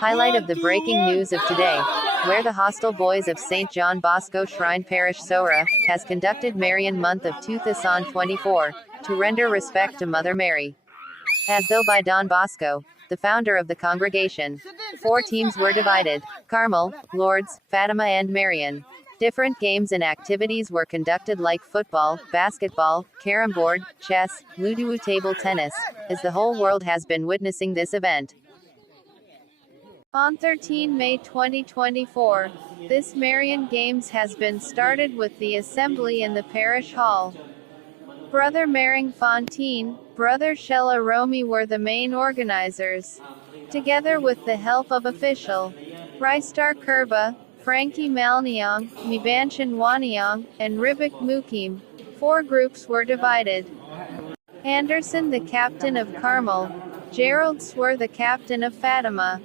Highlight of the breaking news of today, where the Hostel Boys of St. John Bosco Shrine Parish Sohra has conducted Marian month of 2024 to render respect to Mother Mary. As though by Don Bosco, the founder of the congregation. 4 teams were divided: Carmel, Lourdes, Fatima and Marian. Different games and activities were conducted like football, basketball, carom board, chess, ludo table tennis, as the whole world has been witnessing this event. On 13 May 2024, this Marian Games has been started with the assembly in the parish hall. Brother Maring Fontaine, Brother Shella Romy were the main organizers. Together with the help of official Ristar Kerba, Frankie Malniang, Mibanshan Waniang, and Ribik Mukim, 4 groups were divided. Anderson the captain of Carmel, Gerald Swir the captain of Fatima,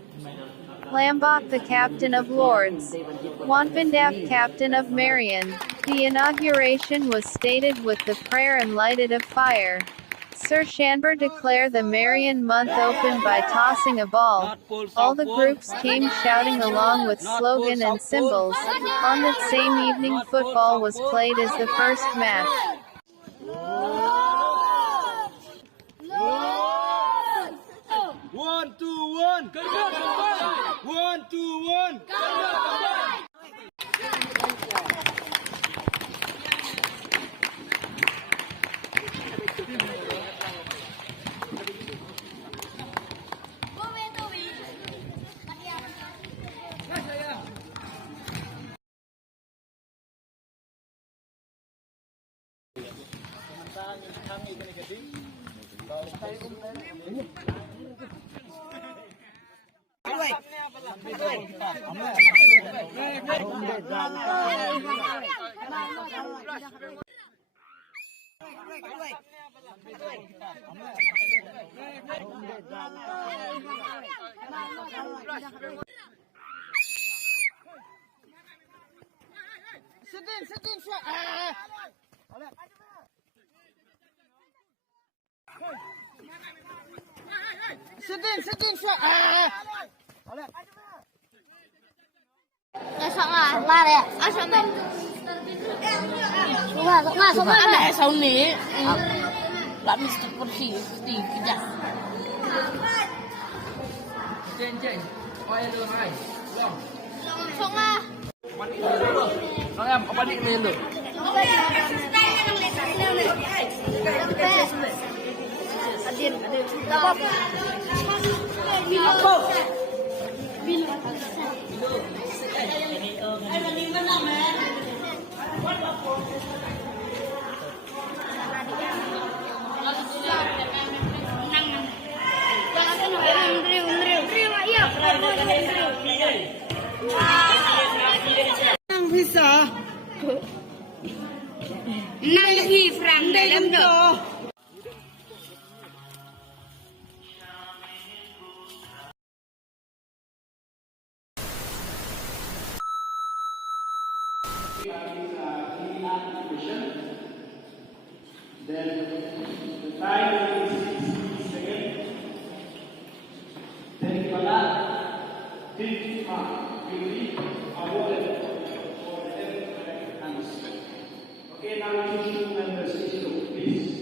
Lambach the captain of Lourdes, Wanpindap captain of Marian. The inauguration was stated with the prayer and lighted of fire. Sir Shanber declared the Marian month open by tossing a ball. All the groups came shouting along with slogan and symbols. On that same evening football was played as the first match. 1, 2, 1. 1, 2, 1. Sau này bạn mình còn khỉ gì kìa. Trên quay lừa hai long không à nó em có bắt định lên được Bisa. Nang hi frang dalam do. Then the time is 60 seconds. Then Bala did really awarded for 10 correct answers. Okay, now you should remember 6 please.